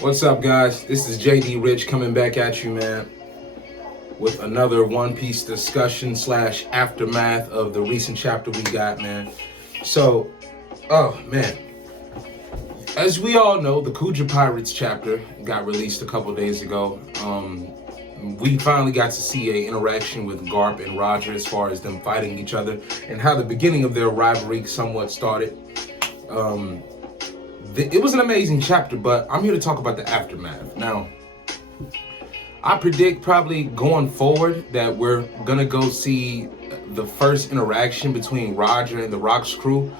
What's up, guys? This is JD Rich coming back at you, man, with another One Piece discussion slash aftermath of the recent chapter we got, man. So, oh man, as we all know, the Kuja Pirates chapter got released a couple days ago. We finally got to see a interaction with Garp and Roger as far as them fighting each other and how the beginning of their rivalry somewhat started. It was an amazing chapter, but I'm here to talk about the aftermath. Now, I predict probably going forward that we're gonna go see the first interaction between Roger and the Rock's crew,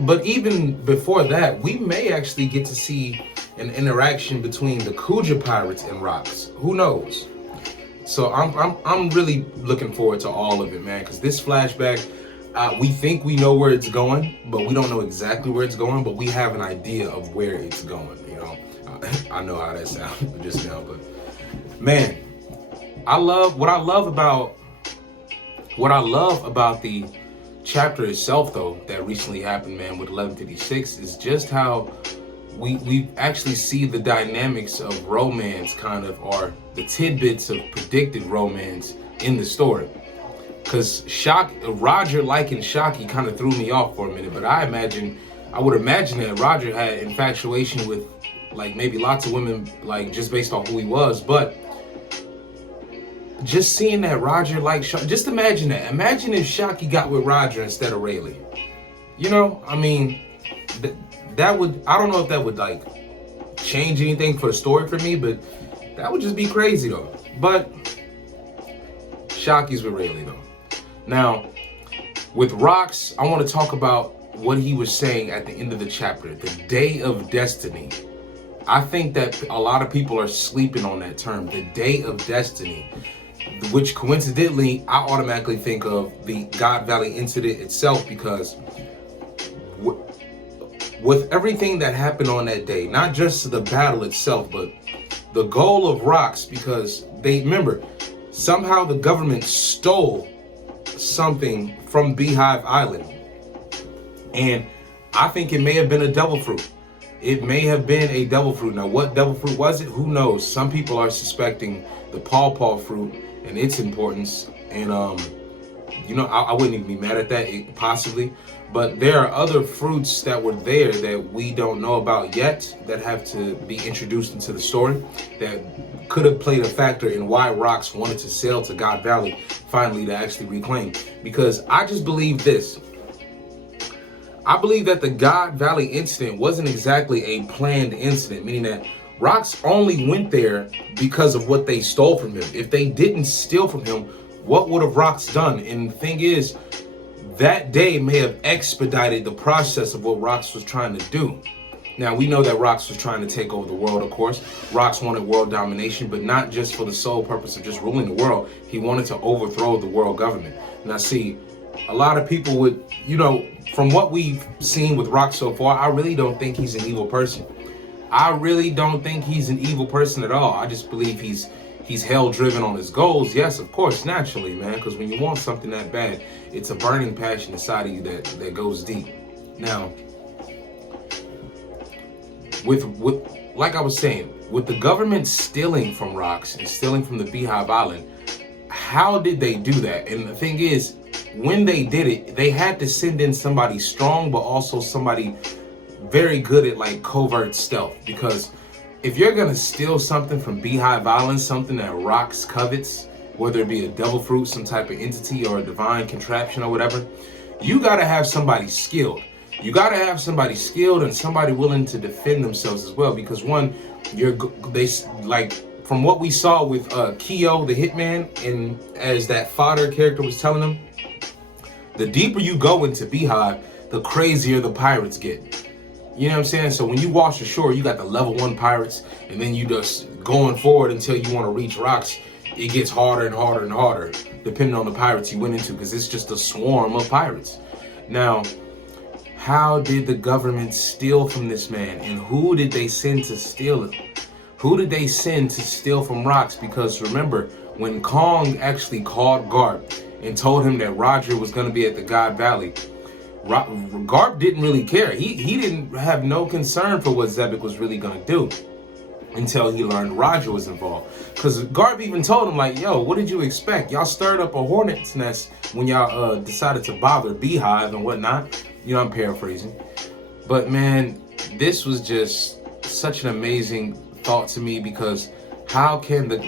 but even before that, we may actually get to see an interaction between the Kuja Pirates and Rocks. Who knows? So I'm really looking forward to all of it, man, because this flashback. We think we know where it's going, but we don't know exactly where it's going, but we have an idea of where it's going, you know. I know how that sounds just now, but man, what I love about the chapter itself, though, that recently happened, man, with 1156 is just how we actually see the dynamics of romance kind of, or the tidbits of predicted romance in the story. Because Roger liking Shocky kind of threw me off for a minute, but I would imagine that Roger had infatuation with like maybe lots of women, like just based off who he was. But just seeing that Roger liked Shocky, just imagine that. Imagine if Shocky got with Roger instead of Rayleigh. You know, I mean, that would, I don't know if that would like change anything for the story for me, but that would just be crazy though. But Shocky's with Rayleigh though. Now, with Rocks, I want to talk about what he was saying at the end of the chapter, the Day of Destiny. I think that a lot of people are sleeping on that term, the Day of Destiny, which coincidentally, I automatically think of the God Valley incident itself, because with everything that happened on that day, not just the battle itself, but the goal of Rocks, because remember, somehow the government stole something from Beehive Island, and I think it may have been a devil fruit. It may have been a devil fruit. Now, what devil fruit was it? Who knows? Some people are suspecting the pawpaw fruit and its importance, and you know, I wouldn't even be mad at that, possibly. But there are other fruits that were there that we don't know about yet, that have to be introduced into the story, that could have played a factor in why Rocks wanted to sail to God Valley finally to actually reclaim. Because I just believe this. I believe that the God Valley incident wasn't exactly a planned incident, meaning that Rocks only went there because of what they stole from him. If they didn't steal from him, what would have Rocks done? And the thing is, that day may have expedited the process of what Rocks was trying to do. Now, we know that Rocks was trying to take over the world, of course. Rocks wanted world domination, but not just for the sole purpose of just ruling the world. He wanted to overthrow the world government. Now, see, a lot of people would, you know, from what we've seen with Rocks so far, I really don't think he's an evil person. I really don't think he's an evil person at all. I just believe he's hell-driven on his goals. Yes, of course, naturally, man, because when you want something that bad, it's a burning passion inside of you that goes deep. Now, with like I was saying, with the government stealing from Rocks and stealing from the Beehive Island, how did they do that? And the thing is, when they did it, they had to send in somebody strong, but also somebody very good at like covert stealth. Because if you're gonna steal something from Beehive Island, something that Rocks covets, whether it be a devil fruit, some type of entity, or a divine contraption or whatever, you gotta have somebody skilled. You gotta have somebody skilled and somebody willing to defend themselves as well. Because one, from what we saw with Kyo, the hitman, and as that fodder character was telling them, the deeper you go into Beehive, the crazier the pirates get. You know what I'm saying? So when you wash ashore, you got the level 1 pirates, and then you just going forward until you want to reach Rocks. It gets harder and harder and harder, depending on the pirates you went into, because it's just a swarm of pirates. Now, how did the government steal from this man, and who did they send to steal it? Who did they send to steal from Rocks? Because remember, when Kong actually called Garp and told him that Roger was going to be at the God Valley, Garp didn't really care. He didn't have no concern for what Zebek was really going to do. until he learned Roger was involved. Because Garp even told him, like, yo, what did you expect? Y'all stirred up a hornet's nest when y'all decided to bother Beehive and whatnot. You know, I'm paraphrasing. But man, this was just such an amazing thought to me, because how can the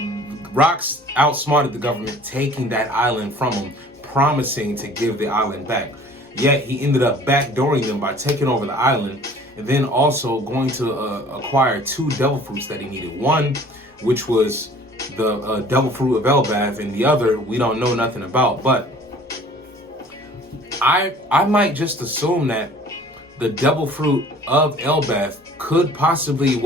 Rocks outsmarted the government, taking that island from them, promising to give the island back. Yet he ended up backdooring them by taking over the island, and then also going to acquire 2 devil fruits that he needed. One, which was the devil fruit of Elbath, and the other we don't know nothing about. But I might just assume that the devil fruit of Elbath could possibly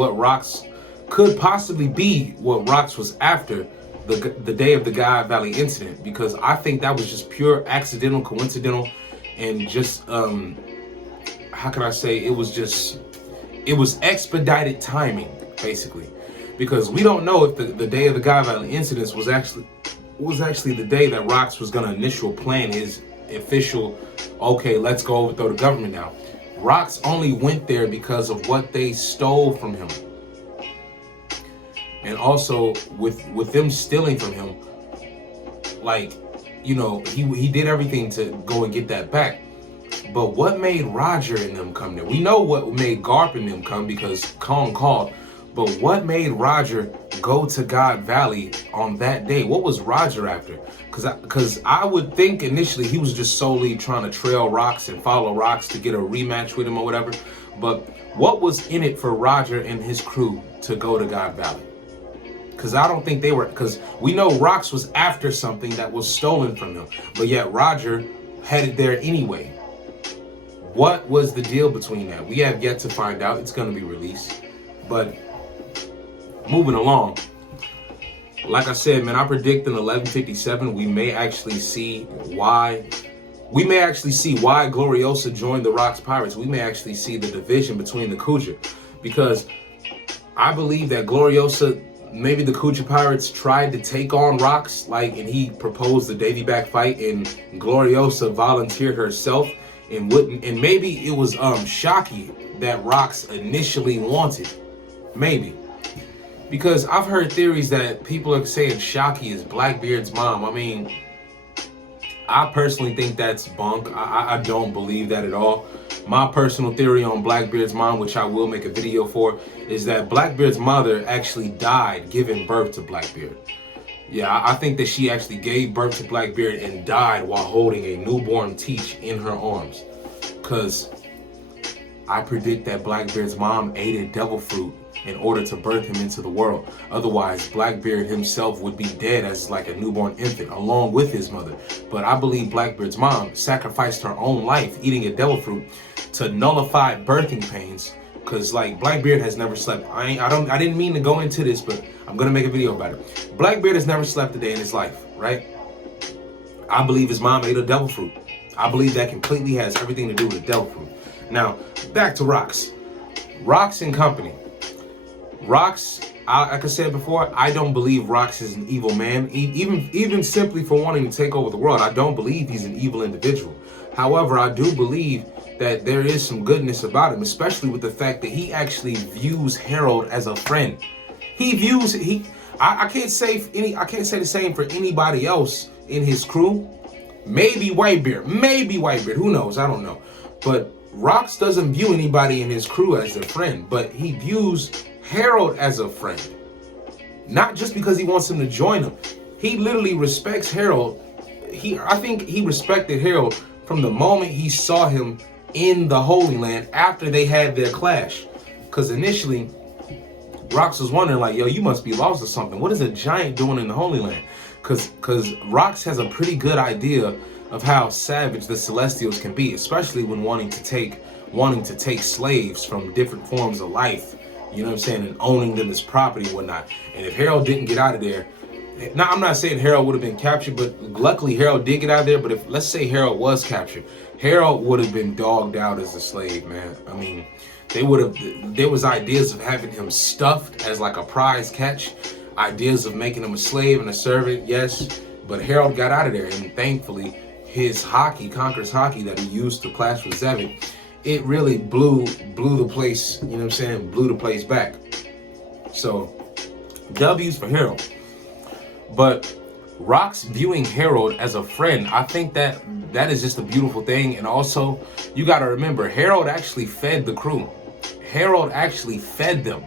be what Rocks was after the day of the God Valley incident, because I think that was just pure accidental, coincidental, and just how can I say, it was expedited timing, basically, because we don't know if the day of the God Valley incidents was actually the day that Rocks was going to initial plan his official, okay, let's go overthrow the government now. Rocks only went there because of what they stole from him. And also with them stealing from him, like, you know, he did everything to go and get that back. But what made Roger and them come there? We know what made Garp and them come, because Kong called. But what made Roger go to God Valley on that day? What was Roger after? Because I would think initially he was just solely trying to trail Rocks and follow Rocks to get a rematch with him or whatever. But what was in it for Roger and his crew to go to God Valley? Because I don't think they were, because we know Rocks was after something that was stolen from him, but yet Roger headed there anyway. What was the deal between that? We have yet to find out. It's going to be released. But moving along, like I said, man, I predict in 1157 we may actually see why Gloriosa joined the Rocks Pirates. We may actually see the division between the Kuja, because I believe that Gloriosa, maybe the Kuja Pirates tried to take on Rocks, and he proposed the Davy back fight, and Gloriosa volunteered herself and wouldn't. And maybe it was Shocky that Rocks initially wanted, maybe, because I've heard theories that people are saying Shocky is Blackbeard's mom. I mean, I personally think that's bunk. I don't believe that at all. My personal theory on Blackbeard's mom, which I will make a video for, is that Blackbeard's mother actually died giving birth to Blackbeard. Yeah, I think that she actually gave birth to Blackbeard and died while holding a newborn Teach in her arms. Because I predict that Blackbeard's mom ate a devil fruit in order to birth him into the world. Otherwise, Blackbeard himself would be dead as like a newborn infant along with his mother. But I believe Blackbeard's mom sacrificed her own life eating a devil fruit to nullify birthing pains. Because Blackbeard has never slept. I didn't mean to go into this, but I'm gonna make a video about it. Blackbeard has never slept a day in his life, right? I believe his mom ate a devil fruit. I believe that completely has everything to do with the devil fruit. Now, back to Rocks. Rocks and company. Rocks, like I said before, I don't believe Rocks is an evil man. Even simply for wanting to take over the world, I don't believe he's an evil individual. However, I do believe that there is some goodness about him, especially with the fact that he actually views Harold as a friend. I can't say the same for anybody else in his crew. Maybe Whitebeard, who knows? I don't know. But Rocks doesn't view anybody in his crew as a friend, but he views Harold as a friend. Not just because he wants him to join him. He literally respects Harold. I think he respected Harold from the moment he saw him in the Holy Land after they had their clash. Because initially, Rocks was wondering, yo, you must be lost or something. What is a giant doing in the Holy Land? Because Rocks has a pretty good idea of how savage the Celestials can be, especially when wanting to take slaves from different forms of life, you know what I'm saying, and owning them as property and whatnot. And if Harold didn't get out of there, now I'm not saying Harold would have been captured, but luckily Harold did get out of there. But if, let's say Harold was captured, Harold would have been dogged out as a slave, man. I mean, there was ideas of having him stuffed as like a prize catch, ideas of making him a slave and a servant, yes, but Harold got out of there, and thankfully his Conqueror's Haki that he used to clash with Zevin, it really blew the place, you know what I'm saying, blew the place back. So W's for Harold. But Rock's viewing Harold as a friend, I think that is just a beautiful thing. And also, you got to remember, Harold actually fed the crew. Harold actually fed them.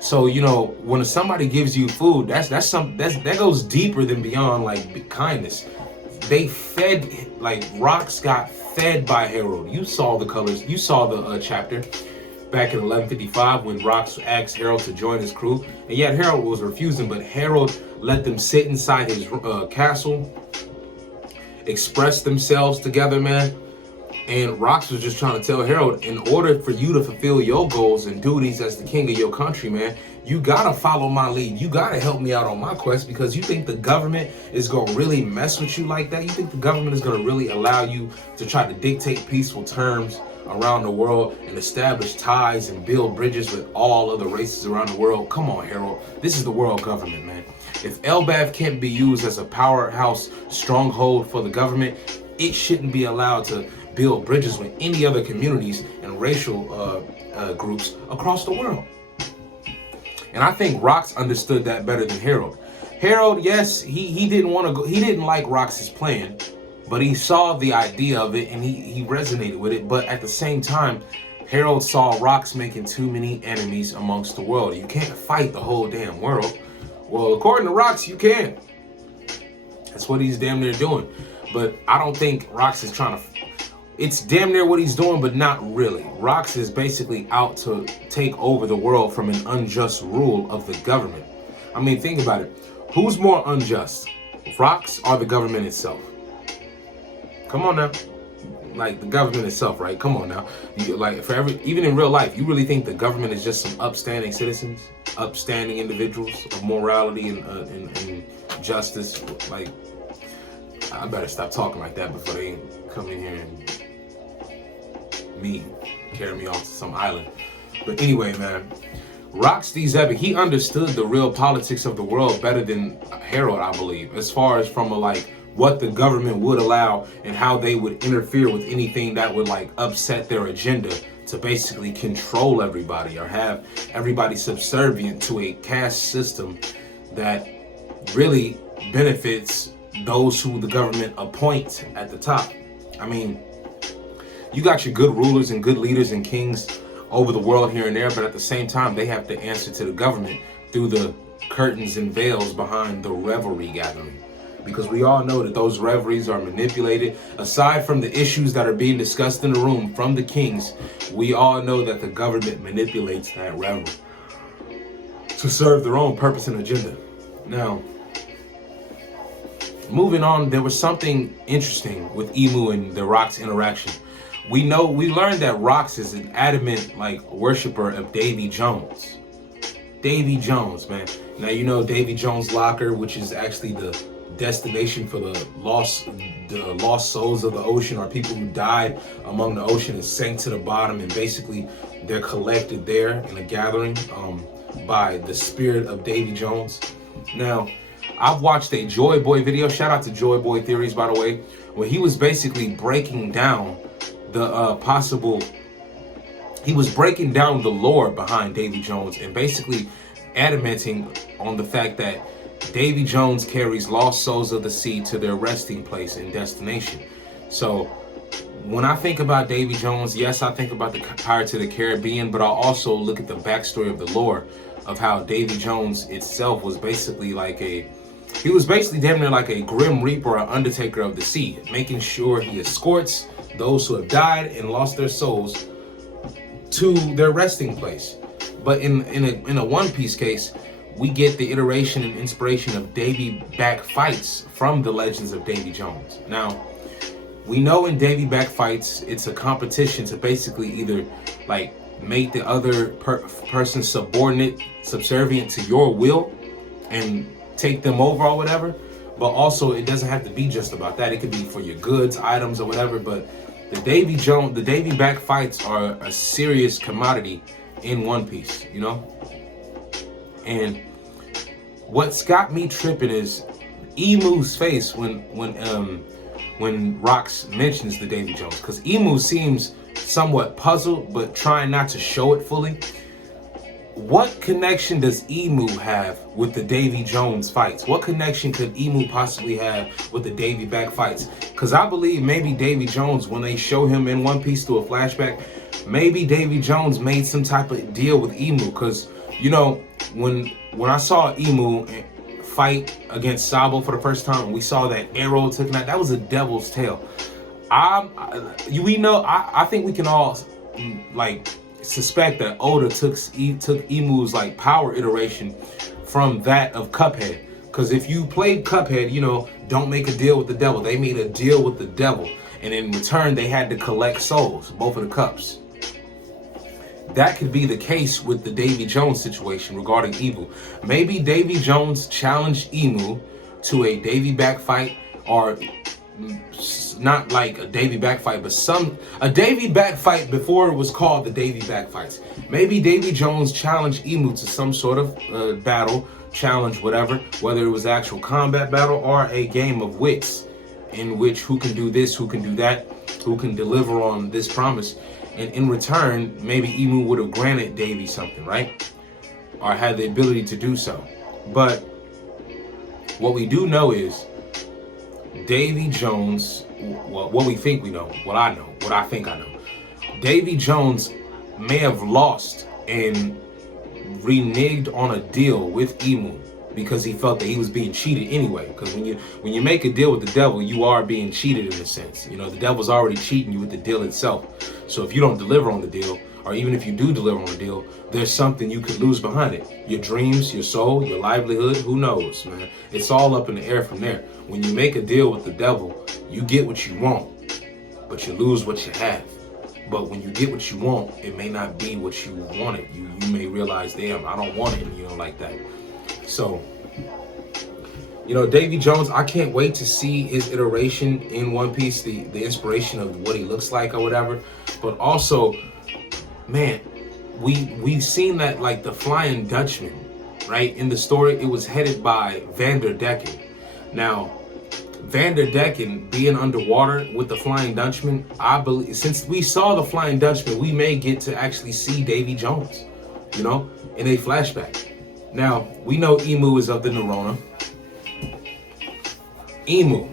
So, you know, when somebody gives you food, that goes deeper than beyond like kindness. They fed, like Rocks got fed by Harold. You saw the colors. You saw the chapter back in 1155 when Rocks asked Harold to join his crew, and yet Harold was refusing, but Harold let them sit inside his castle, express themselves together, man. And Rocks was just trying to tell Harold, in order for you to fulfill your goals and duties as the king of your country, man, you gotta follow my lead. You gotta help me out on my quest, because you think the government is gonna really mess with you like that? You think the government is gonna really allow you to try to dictate peaceful terms around the world and establish ties and build bridges with all other races around the world? Come on, Harold. This is the world government, man. If Elbaf can't be used as a powerhouse stronghold for the government, it shouldn't be allowed to build bridges with any other communities and racial groups across the world. And I think Rocks understood that better than Harold. Harold, yes, he didn't want to go. He didn't like Rocks' plan, but he saw the idea of it and he resonated with it. But at the same time, Harold saw Rocks making too many enemies amongst the world. You can't fight the whole damn world. Well, according to Rocks, you can. That's what he's damn near doing. But I don't think Rocks is trying to. It's damn near what he's doing, but not really. Rocks is basically out to take over the world from an unjust rule of the government. I mean, think about it. Who's more unjust, Rocks or the government itself? Come on now. Like the government itself, right? Come on now. Like even in real life, you really think the government is just some upstanding citizens, upstanding individuals of morality and justice? Like, I better stop talking like that before they come in here and carry me off to some island. But anyway, man, Rocks D. Zebek, he understood the real politics of the world better than Harold, I believe, as far as from what the government would allow and how they would interfere with anything that would upset their agenda to basically control everybody or have everybody subservient to a caste system that really benefits those who the government appoints at the top. I mean, you got your good rulers and good leaders and kings over the world here and there, but at the same time, they have to answer to the government through the curtains and veils behind the revelry gathering. Because we all know that those revelries are manipulated. Aside from the issues that are being discussed in the room from the kings, we all know that the government manipulates that revelry to serve their own purpose and agenda. Now, moving on, there was something interesting with Emu and the Rocks interaction. We learned that Rocks is an adamant worshiper of Davy Jones. Davy Jones, man. Now you know Davy Jones' locker, which is actually the destination for the lost souls of the ocean, or people who died among the ocean and sank to the bottom, and basically they're collected there in a gathering by the spirit of Davy Jones. Now, I've watched a Joy Boy video. Shout out to Joy Boy Theories, by the way, where he was basically breaking down the he was breaking down the lore behind Davy Jones and basically adamanting on the fact that Davy Jones carries lost souls of the sea to their resting place and destination. So when I think about Davy Jones, yes, I think about the Pirates of the Caribbean, but I also look at the backstory of the lore of how Davy Jones itself was basically he was basically damn near like a Grim Reaper or Undertaker of the sea, making sure he escorts those who have died and lost their souls to their resting place. But in a One Piece case, we get the iteration and inspiration of Davy back fights from the legends of Davy Jones. Now, we know in Davy back fights, it's a competition to basically either make the other person subservient to your will and take them over or whatever. But also, it doesn't have to be just about that. It could be for your goods, items, or whatever. But the Davy back fights are a serious commodity in One Piece, you know? And what's got me tripping is Emu's face when Rocks mentions the Davy Jones, because Emu seems somewhat puzzled, but trying not to show it fully. what connection does Emu have with the Davy Jones fights? What connection could Emu possibly have with the Davy back fights? Because I believe maybe Davy Jones, when they show him in One Piece through a flashback, maybe Davy Jones made some type of deal with Emu. Because, you know, when I saw Emu fight against Sabo for the first time, we saw that arrow taken out. That was a devil's tail. I think we can all like suspect that Oda took Emu's like power iteration from that of Cuphead. Because if you played Cuphead, you know, don't make a deal with the devil. They made a deal with the devil, and in return they had to collect souls, both of the cups. That could be the case with the Davy Jones situation regarding Emu. Maybe Davy Jones challenged Emu to a Davy back fight, or not like a Davy back fight, but a Davy back fight before it was called the Davy back fights. Maybe Davy Jones challenged Emu to some sort of battle, challenge, whatever, whether it was actual combat battle or a game of wits, in which who can do this, who can do that, who can deliver on this promise. And in return, maybe Emu would have granted Davy something, right? Or had the ability to do so. But what we do know is Davy Jones, well, what we think we know, what I know, what I think I know. Davy Jones may have lost and reneged on a deal with Emu because he felt that he was being cheated anyway. Because when you make a deal with the devil, you are being cheated in a sense. You know, the devil's already cheating you with the deal itself. So if you don't deliver on the deal, or even if you do deliver on the deal, there's something you could lose behind it. Your dreams, your soul, your livelihood, who knows, man? It's all up in the air from there. When you make a deal with the devil, you get what you want, but you lose what you have. But when you get what you want, it may not be what you wanted. You may realize, damn, I don't want it, you know, like that. So, you know, Davy Jones, I can't wait to see his iteration in One Piece, the inspiration of what he looks like or whatever. But also, man, we've seen that, like, the Flying Dutchman, right? In the story, it was headed by Vanderdecken. Now, Vanderdecken being underwater with the Flying Dutchman, I believe, since we saw the Flying Dutchman, we may get to actually see Davy Jones, you know, in a flashback. Now, we know Emu is of the Nerona. Emu,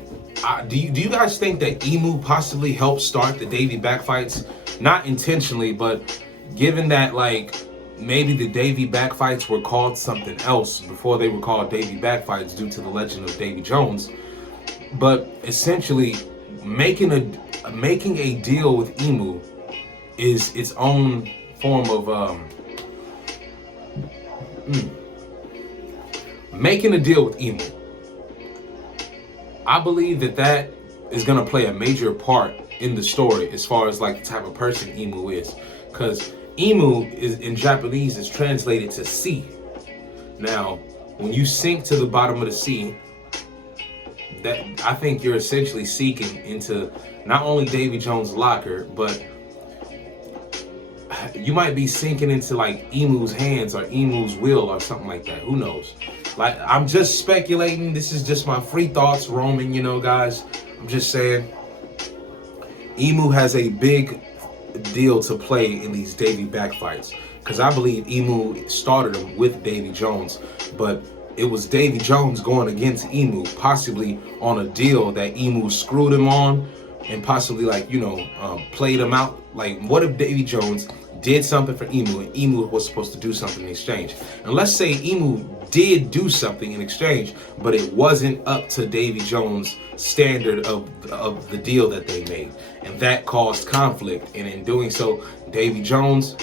do you guys think that Emu possibly helped start the Davy backfights? Not intentionally, but given that, like, maybe the Davy backfights were called something else before they were called Davy backfights due to the legend of Davy Jones. But essentially, making a deal with Emu is its own form of making a deal with Emu. I believe that is gonna play a major part in the story as far as, like, the type of person Emu is, because Emu is in Japanese is translated to sea. Now, when you sink to the bottom of the sea, that I think you're essentially sinking into not only Davy Jones' locker, but you might be sinking into, like, Emu's hands or Emu's will or something like that. Who knows? Like, I'm just speculating. This is just my free thoughts roaming, you know, guys. I'm just saying Emu has a big deal to play in these Davy backfights, because I believe Emu started them with Davy Jones, but it was Davy Jones going against Emu, possibly on a deal that Emu screwed him on and possibly, like, you know, played him out. Like, what if Davy Jones did something for Emu and Emu was supposed to do something in exchange? And let's say Emu did do something in exchange, but it wasn't up to Davy Jones' standard of the deal that they made, and that caused conflict. And in doing so, Davy Jones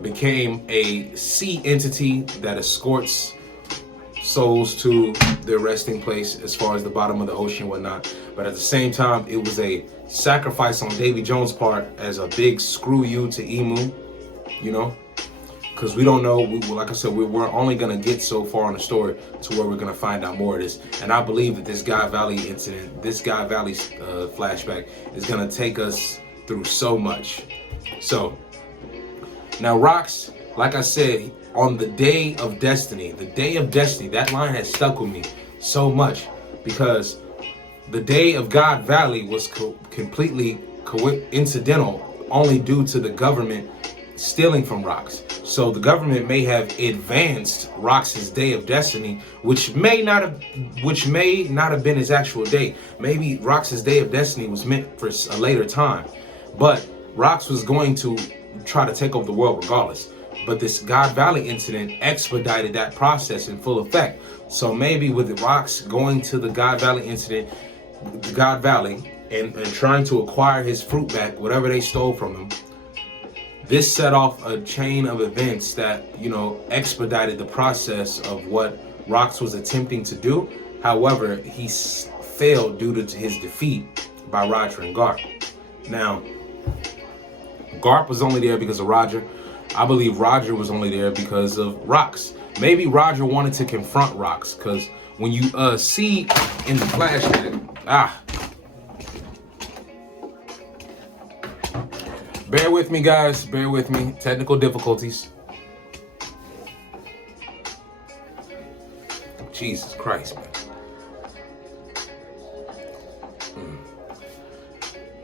became a sea entity that escorts souls to their resting place as far as the bottom of the ocean and whatnot. But at the same time, it was a sacrifice on Davy Jones' part as a big screw you to Emu, you know, because we don't know. Like I said, we're only going to get so far in the story to where we're going to find out more of this. And I believe that this Guy Valley incident, this Guy Valley flashback is going to take us through so much. So now Rocks, like I said, on the day of destiny, that line has stuck with me so much, because the day of God Valley was completely incidental, only due to the government stealing from Rocks. So the government may have advanced Rox's day of destiny, which may not have been his actual day. Maybe Rox's day of destiny was meant for a later time, but Rox was going to try to take over the world regardless. But this God Valley incident expedited that process in full effect. So maybe with Rox going to the God Valley incident, God Valley, and trying to acquire his fruit back, whatever they stole from him, this set off a chain of events that, expedited the process of what Rox was attempting to do. However, he failed due to his defeat by Roger and Garp. Now, Garp was only there because of Roger. I believe Roger was only there because of Rox. Maybe Roger wanted to confront Rox, because when you see in the flashback, bear with me, guys. Bear with me. Technical difficulties. Jesus Christ, man.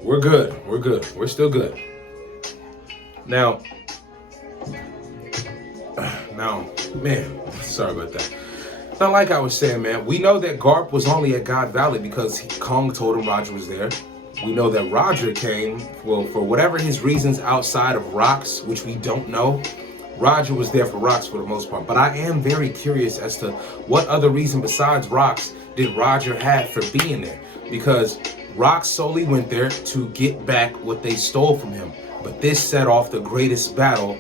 We're good. We're good. We're still good. Now, man, sorry about that. Now, like I was saying, man, we know that Garp was only at God Valley because Kong told him Roger was there. We know that Roger came, well, for whatever his reasons outside of Rox, which we don't know. Roger was there for Rox for the most part. But I am very curious as to what other reason besides Rox did Roger have for being there. Because Rox solely went there to get back what they stole from him. But this set off the greatest battle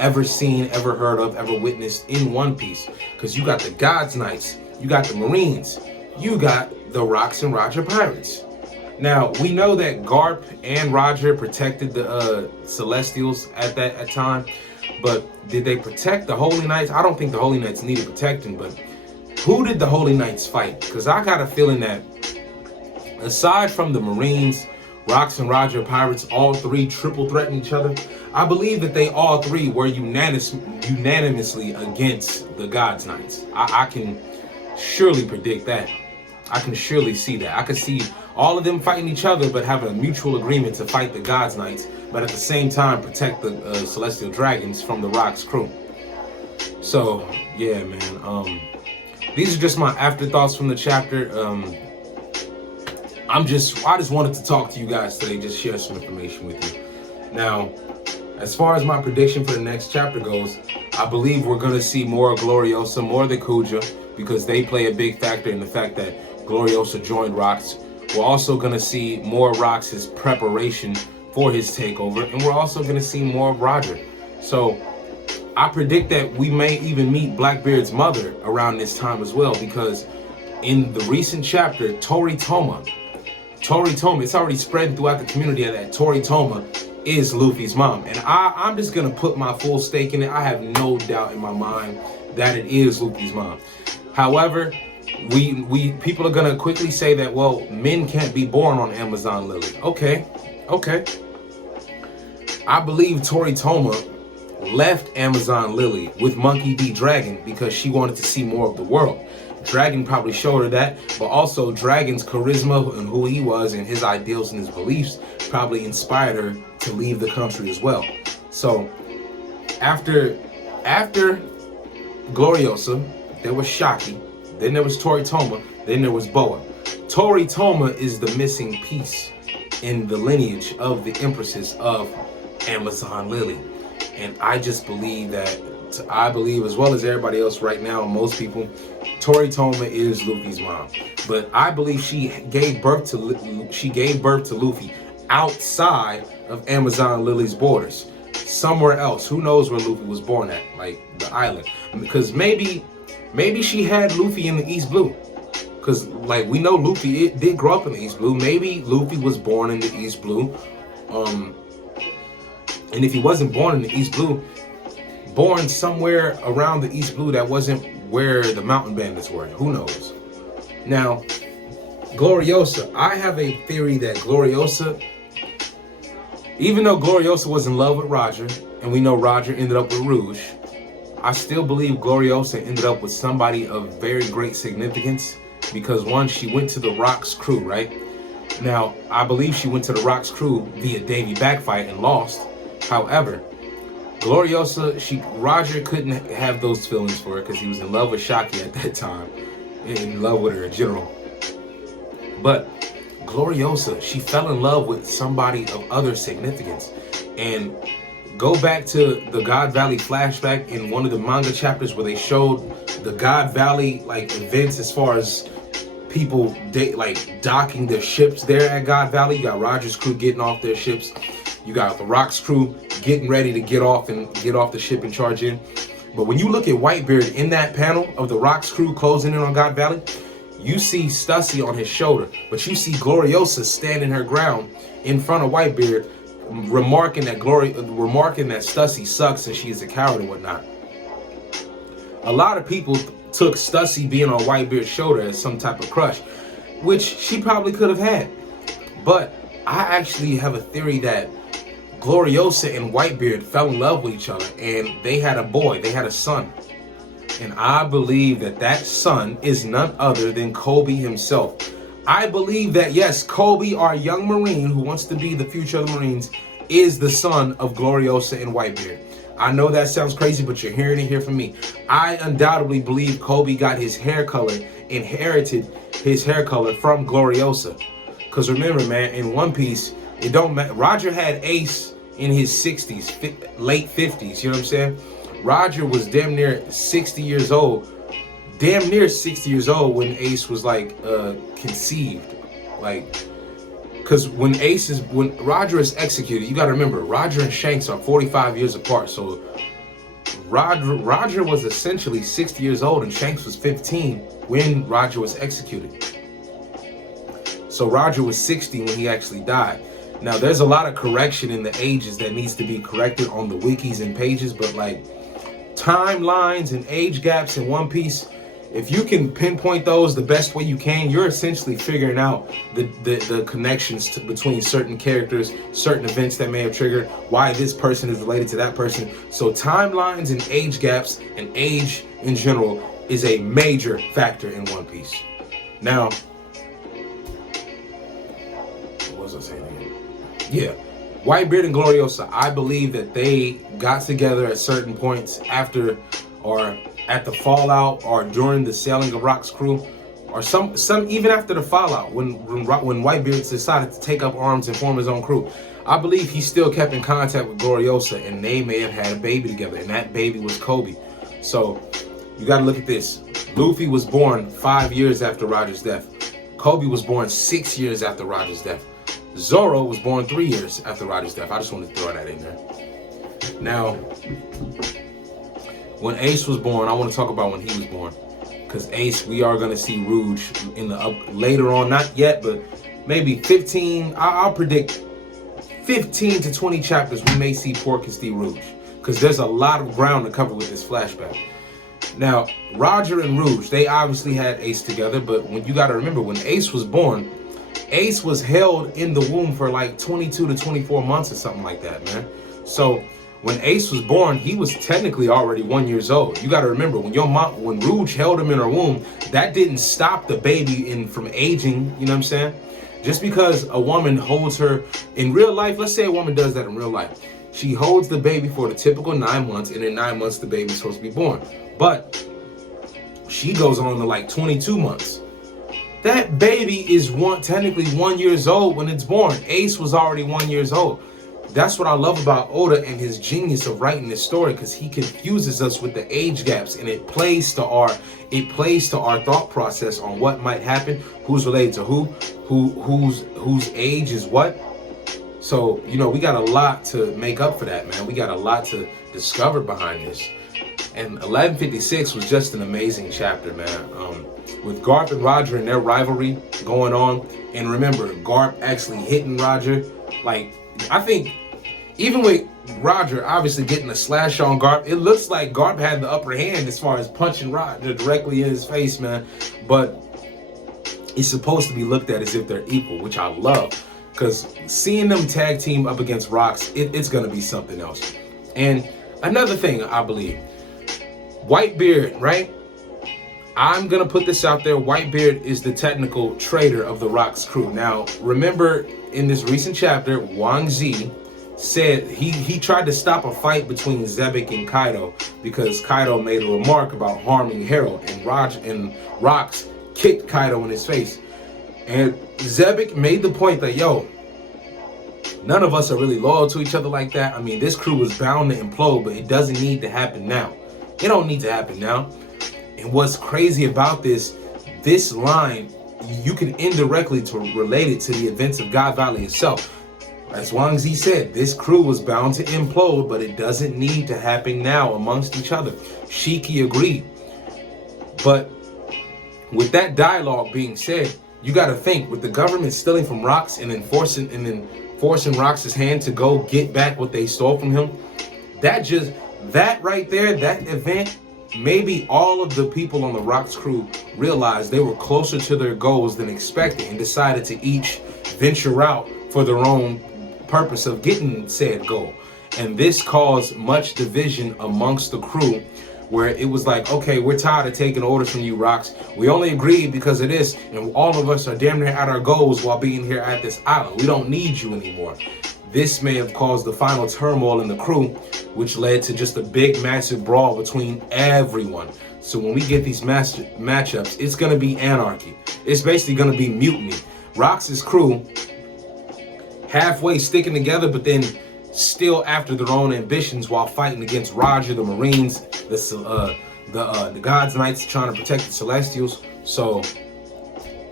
ever seen, ever heard of, ever witnessed in One Piece. Because you got the God's Knights, you got the Marines, you got the Rox and Roger pirates. Now, we know that Garp and Roger protected the Celestials at that time, but did they protect the Holy Knights? I don't think the Holy Knights needed protecting, but who did the Holy Knights fight? Because I got a feeling that aside from the Marines, Rox and Roger pirates, all three triple threatened each other. I believe that they all three were unanimously against the God's Knights. I can surely predict that. I can surely see that. I could see all of them fighting each other, but having a mutual agreement to fight the God's Knights, but at the same time protect the Celestial Dragons from the Rox crew. So, yeah, man. These are just my afterthoughts from the chapter. I just wanted to talk to you guys today, just share some information with you. Now, as far as my prediction for the next chapter goes, I believe we're going to see more Gloriosa, more the Kuja, because they play a big factor in the fact that Gloriosa joined Rox. We're also going to see more Rox's preparation for his takeover, and we're also going to see more of Roger. So I predict that we may even meet Blackbeard's mother around this time as well, because in the recent chapter, Toritoma, it's already spread throughout the community that Toritoma is Luffy's mom. And I'm just going to put my full stake in it. I have no doubt in my mind that it is Luffy's mom. However, people are going to quickly say that, well, men can't be born on Amazon Lily. Okay. I believe Toritoma left Amazon Lily with Monkey D. Dragon because she wanted to see more of the world. Dragon probably showed her that, but also Dragon's charisma and who he was and his ideals and his beliefs probably inspired her to leave the country as well. So after Gloriosa, there was Shaki, then there was Toritoma, then there was Boa. Toritoma is the missing piece in the lineage of the empresses of Amazon Lily. And I just believe that, I believe as well as everybody else right now, most people, Toritoma is Luffy's mom. But I believe she gave birth to Luffy outside of Amazon Lily's borders, somewhere else. Who knows where Luffy was born at, like the island? Because maybe she had Luffy in the East Blue. Because like we know Luffy did grow up in the East Blue. Maybe Luffy was born in the East Blue. And if he wasn't born in the East Blue, born somewhere around the East Blue that wasn't where the Mountain Bandits were. Who knows? Now, Gloriosa. I have a theory that Gloriosa, even though Gloriosa was in love with Roger, and we know Roger ended up with Rouge, I still believe Gloriosa ended up with somebody of very great significance because, one, she went to the Rox crew, right? Now, I believe she went to the Rox crew via Davy backfight and lost. However, Gloriosa, Roger couldn't have those feelings for her because he was in love with Shaki at that time, in love with her in general. But Gloriosa, she fell in love with somebody of other significance. And go back to the God Valley flashback in one of the manga chapters where they showed the God Valley like events as far as people like docking their ships there at God Valley. You got Roger's crew getting off their ships. You got the Rock's crew getting ready to get off the ship and charge in. But when you look at Whitebeard in that panel of the Rock's crew closing in on God Valley, you see Stussy on his shoulder, but you see Gloriosa standing her ground in front of Whitebeard, remarking that Stussy sucks and she is a coward and whatnot. A lot of people took Stussy being on Whitebeard's shoulder as some type of crush, which she probably could have had. But I actually have a theory that Gloriosa and Whitebeard fell in love with each other and they had a boy, they had a son. And I believe that that son is none other than Kobe himself. I believe that, yes, Kobe, our young Marine who wants to be the future of the Marines, is the son of Gloriosa and Whitebeard. I know that sounds crazy, but you're hearing it here from me. I undoubtedly believe Kobe got his hair color, inherited his hair color from Gloriosa. Because remember, man, in One Piece, it don't matter. Roger had Ace in his 60s, late 50s, you know what I'm saying? Roger was damn near 60 years old. Damn near 60 years old when Ace was like conceived. Like, because when Roger is executed, you got to remember, Roger and Shanks are 45 years apart. So Roger was essentially 60 years old and Shanks was 15 when Roger was executed. So Roger was 60 when he actually died. Now, there's a lot of correction in the ages that needs to be corrected on the wikis and pages, but like timelines and age gaps in One Piece, if you can pinpoint those the best way you can, you're essentially figuring out the connections between certain characters, certain events that may have triggered, why this person is related to that person. So timelines and age gaps and age in general is a major factor in One Piece. Now, what was I saying again? Yeah. Whitebeard and Gloriosa, I believe that they got together at certain points after or at the fallout or during the sailing of Rock's crew, or some even after the fallout when Whitebeard decided to take up arms and form his own crew. I believe he still kept in contact with Gloriosa and they may have had a baby together, and that baby was Kobe. So you got to look at this. Luffy was born 5 years after Roger's death. Kobe was born 6 years after Roger's death. Zoro was born 3 years after Roger's death. I just wanted to throw that in there. Now, when Ace was born, I want to talk about when he was born. Because Ace, we are going to see Rouge in the later on. Not yet, but maybe 15. I'll predict 15 to 20 chapters we may see Porky see Rouge. Because there's a lot of ground to cover with this flashback. Now, Roger and Rouge, they obviously had Ace together. But when you got to remember, when Ace was born, Ace was held in the womb for like 22 to 24 months or something like that, man. So when Ace was born, he was technically already 1 year old. You got to remember, when Rouge held him in her womb, that didn't stop the baby from aging, you know what I'm saying? Just because a woman holds her in real life, let's say a woman does that in real life. She holds the baby for the typical 9 months, and in 9 months, the baby's supposed to be born. But she goes on to like 22 months. That baby is technically 1 year old when it's born. Ace was already 1 year old. That's what I love about Oda and his genius of writing this story, because he confuses us with the age gaps, and it plays to our thought process on what might happen, who's related to whose age is what. So, you know, we got a lot to make up for that, man. We got a lot to discover behind this. And 1156 was just an amazing chapter, man. With Garp and Roger and their rivalry going on, and remember, Garp actually hitting Roger. Like, I think even with Roger obviously getting a slash on Garp, it looks like Garp had the upper hand as far as punching Roger directly in his face, man. But it's supposed to be looked at as if they're equal, which I love. Because seeing them tag team up against Rocks, it's going to be something else. And another thing, I believe, Whitebeard, right? I'm going to put this out there. Whitebeard is the technical traitor of the Rocks crew. Now, remember in this recent chapter, Wang Zi said he tried to stop a fight between Zebek and Kaido because Kaido made a remark about harming Harold, and Rox kicked Kaido in his face. And Zebek made the point that, yo, none of us are really loyal to each other like that. I mean, this crew was bound to implode, but it doesn't need to happen now. It don't need to happen now. And what's crazy about this line, you can indirectly relate it to the events of God Valley itself. As long as he said, this crew was bound to implode, but it doesn't need to happen now amongst each other. Shiki agreed. But with that dialogue being said, you got to think, with the government stealing from Rox and then forcing Rox's hand to go get back what they stole from him, that right there, that event, maybe all of the people on the Rox crew realized they were closer to their goals than expected and decided to each venture out for their own purpose of getting said goal. And this caused much division amongst the crew, where it was like, okay, we're tired of taking orders from you, Rox. We only agreed because of this, and all of us are damn near at our goals while being here at this island. We don't need you anymore. This may have caused the final turmoil in the crew, which led to just a big, massive brawl between everyone. So when we get these matchups, it's gonna be anarchy. It's basically gonna be mutiny. Rox's crew halfway sticking together, but then still after their own ambitions while fighting against Roger, the Marines, the God's Knights trying to protect the Celestials. So,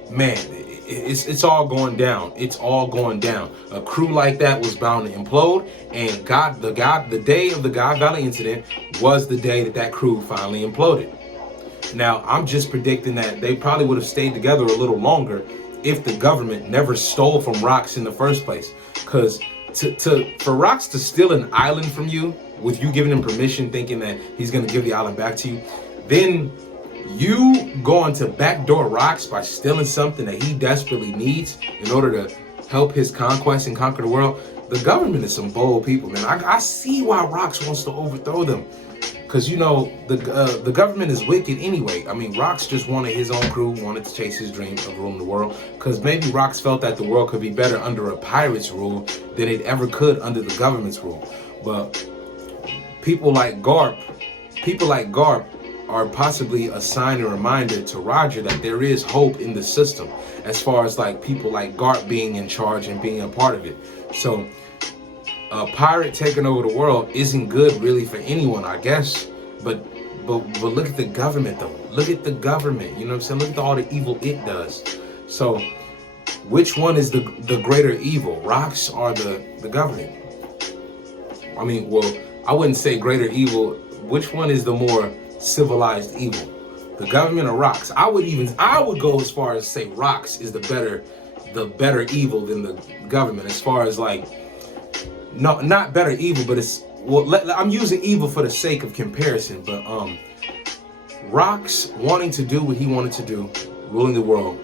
man, it's all going down. It's all going down. A crew like that was bound to implode, and the day of the God Valley incident was the day that crew finally imploded. Now, I'm just predicting that they probably would have stayed together a little longer if the government never stole from Rox in the first place. Because for Rox to steal an island from you, with you giving him permission, thinking that he's going to give the island back to you, then you going to backdoor Rox by stealing something that he desperately needs in order to help his conquest and conquer the world. The government is some bold people, man. I see why Rox wants to overthrow them. Because, you know, the government is wicked anyway. I mean, Rox just wanted his own crew, wanted to chase his dream of ruling the world. Because maybe Rox felt that the world could be better under a pirate's rule than it ever could under the government's rule. But people like Garp are possibly a sign and reminder to Roger that there is hope in the system, as far as like people like Garp being in charge and being a part of it. So a pirate taking over the world isn't good really for anyone, I guess. But look at the government though. Look at the government. You know what I'm saying? Look at all the evil it does. So which one is the greater evil, Rox or the government? I mean, well, I wouldn't say greater evil. Which one is the more civilized evil, the government or Rox? I would go as far as say Rox is the better evil than the government, as far as like, no, not better evil, but it's, well, I'm using evil for the sake of comparison, but Rox wanting to do what he wanted to do, ruling the world,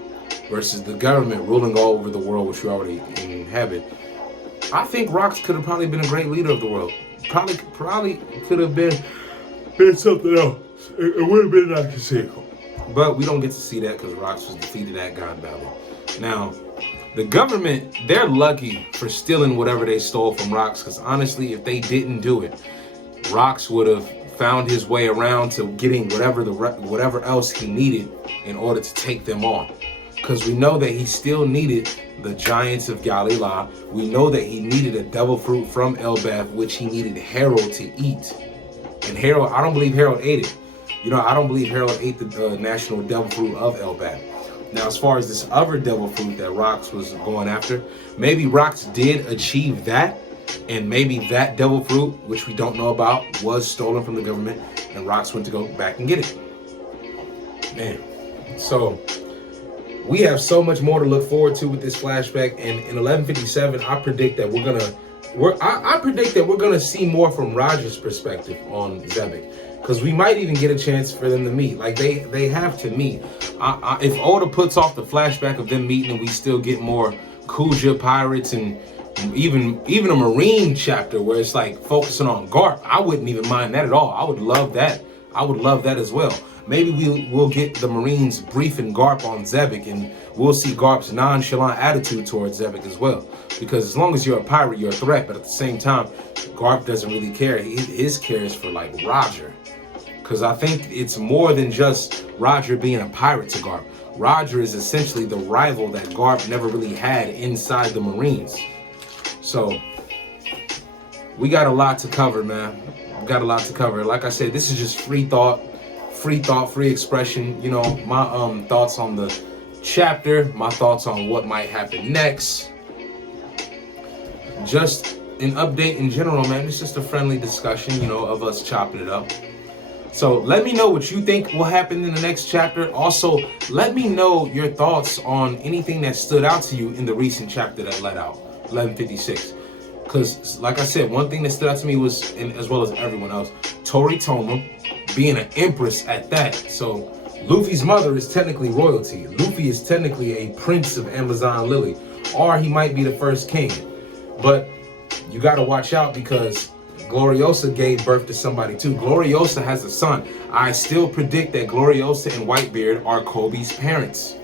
versus the government ruling all over the world, which we already inhabit. I think Rox could have probably been a great leader of the world. Probably could have been something else. It would have been nice to see. But we don't get to see that because Rox was defeated at God Valley. Now, the government, they're lucky for stealing whatever they stole from Rox, because honestly, if they didn't do it, Rox would have found his way around to getting whatever else he needed in order to take them on. Because we know that he still needed the giants of Galila. We know that he needed a devil fruit from Elbaf, which he needed Harold to eat. And Harold, I don't believe Harold ate it. You know, I don't believe Harold ate the national devil fruit of Elbaf. Now, as far as this other devil fruit that Rox was going after, maybe Rox did achieve that, and maybe that devil fruit, which we don't know about, was stolen from the government, and Rox went to go back and get it. Man, so we have so much more to look forward to with this flashback, and in 1157, I predict that we're gonna see more from Roger's perspective on Zebek, because we might even get a chance for them to meet. Like they have to meet. If Oda puts off the flashback of them meeting and we still get more Kuja pirates and even a Marine chapter where it's like focusing on Garp, I wouldn't even mind that at all. I would love that. I would love that as well. Maybe we'll get the Marines briefing Garp on Zebek, and we'll see Garp's nonchalant attitude towards Zebek as well. Because as long as you're a pirate, you're a threat. But at the same time, Garp doesn't really care. His care is for like Roger. Because I think it's more than just Roger being a pirate to Garp. Roger is essentially the rival that Garp never really had inside the Marines. So we got a lot to cover, man. We got a lot to cover. Like I said, this is just free thought, free expression. You know, my thoughts on the chapter, my thoughts on what might happen next. Just an update in general, man. It's just a friendly discussion, you know, of us chopping it up. So let me know what you think will happen in the next chapter. Also, let me know your thoughts on anything that stood out to you in the recent chapter that let out, 1156. Because, like I said, one thing that stood out to me was, and as well as everyone else, Toritoma being an empress at that. So Luffy's mother is technically royalty. Luffy is technically a prince of Amazon Lily, or he might be the first king. But you got to watch out because Gloriosa gave birth to somebody too. Gloriosa has a son. I still predict that Gloriosa and Whitebeard are Kobe's parents.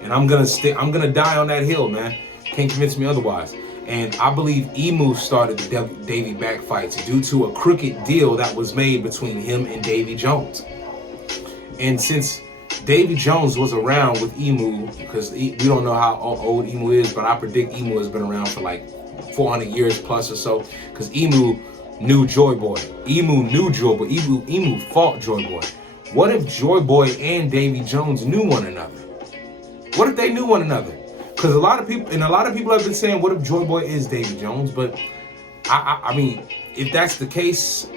And I'm gonna die on that hill, man. Can't convince me otherwise. And I believe Emu started the Davy back fights due to a crooked deal that was made between him and Davy Jones. And since Davy Jones was around with Emu, because we don't know how old Emu is, but I predict Emu has been around for like 400 years plus or so, because Emu knew Joy Boy. Emu knew Joy Boy. Emu fought Joy Boy. What if Joy Boy and Davy Jones knew one another? What if they knew one another? Because a lot of people have been saying, what if Joy Boy is Davy Jones? But I mean, if that's the case,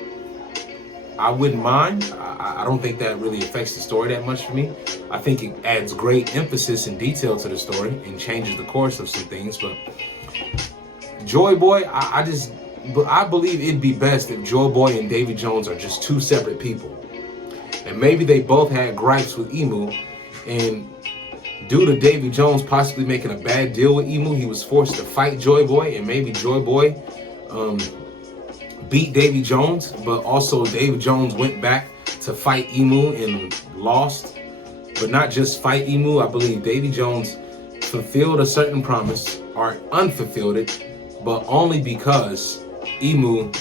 I wouldn't mind. I don't think that really affects the story that much for me. I think it adds great emphasis and detail to the story and changes the course of some things. But Joy Boy, I believe it'd be best if Joy Boy and Davy Jones are just two separate people. And maybe they both had gripes with Emu, and due to Davy Jones possibly making a bad deal with Emu, he was forced to fight Joy Boy, and maybe Joy Boy beat Davy Jones, but also Davy Jones went back to fight Emu and lost. But not just fight Emu, I believe Davy Jones fulfilled a certain promise or unfulfilled it, but only because Emu,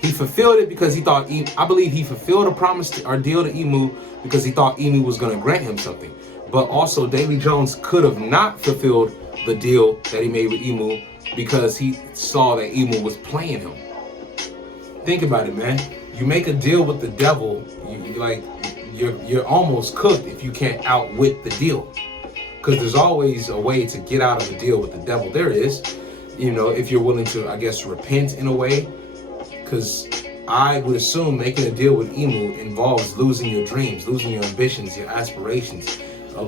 he fulfilled it because he thought, I believe he fulfilled a promise or deal to Emu because he thought Emu was going to grant him something. But also Davy Jones could have not fulfilled the deal that he made with Emu because he saw that Emu was playing him. Think about it, man. You make a deal with the devil, you're almost cooked if you can't outwit the deal. Because there's always a way to get out of a deal with the devil. There is, you know, if you're willing to, I guess, repent in a way. Because I would assume making a deal with Emu involves losing your dreams, losing your ambitions, your aspirations,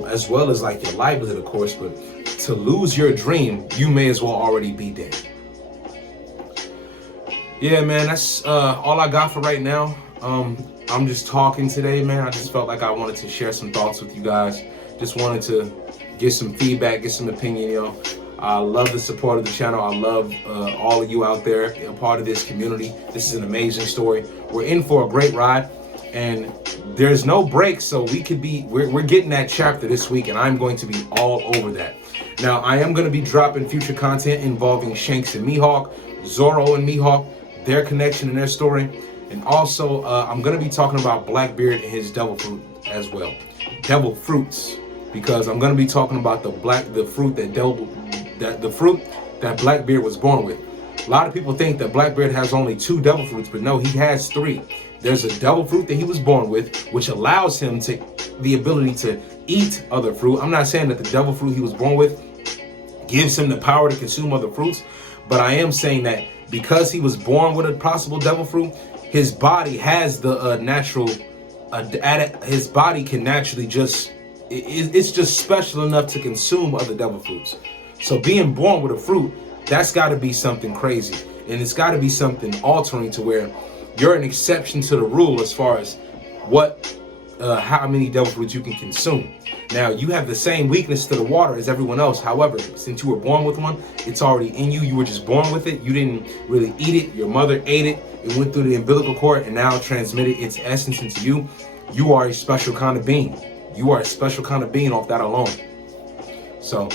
as well as like your livelihood, of course. But to lose your dream, you may as well already be dead. Yeah, man, that's all I got for right now. I'm just talking today, man. I just felt like I wanted to share some thoughts with you guys. Just wanted to get some feedback, get some opinion, you know. I love the support of the channel. I love all of you out there, a part of this community. This is an amazing story. We're in for a great ride, and there's no break, so we're getting that chapter this week, and I'm going to be all over that. Now, I am going to be dropping future content involving Shanks and Mihawk, Zoro and Mihawk, their connection and their story, and also I'm going to be talking about Blackbeard and his devil fruit as well. Devil fruits, because I'm going to be talking about the fruit that Blackbeard was born with. A lot of people think that Blackbeard has only 2 devil fruits, but no, he has 3. There's a devil fruit that he was born with, which allows him the ability to eat other fruit. I'm not saying that the devil fruit he was born with gives him the power to consume other fruits, but I am saying that because he was born with a possible devil fruit, his body has the his body can naturally it's just special enough to consume other devil fruits. So being born with a fruit, that's got to be something crazy, and it's got to be something altering to where you're an exception to the rule as far as how many devil fruits you can consume. Now, you have the same weakness to the water as everyone else. However, since you were born with one, it's already in you. You were just born with it. You didn't really eat it. Your mother ate it. It went through the umbilical cord and now transmitted its essence into you. You are a special kind of being. You are a special kind of being off that alone. So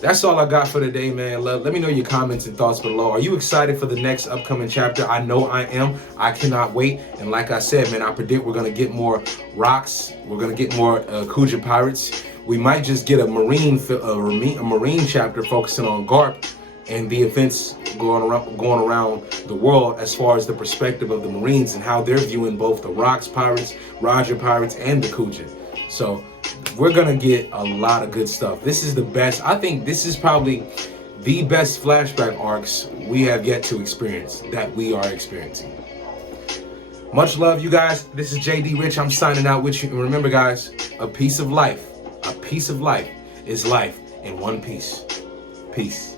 that's all I got for today, man. Let me know your comments and thoughts below. Are you excited for the next upcoming chapter? I know I am. I cannot wait. And like I said, man, I predict we're going to get more rocks. We're going to get more Kuja pirates. We might just get a marine chapter focusing on Garp and the events going around the world as far as the perspective of the Marines and how they're viewing both the Rocks pirates, Roger pirates, and the Kuja. So we're gonna get a lot of good stuff. This is the best. I think this is probably the best flashback arcs we have yet to experience, that we are experiencing. Much love, you guys. This is JD Rich. I'm signing out with you. And remember, guys, a piece of life is life in one piece. Peace.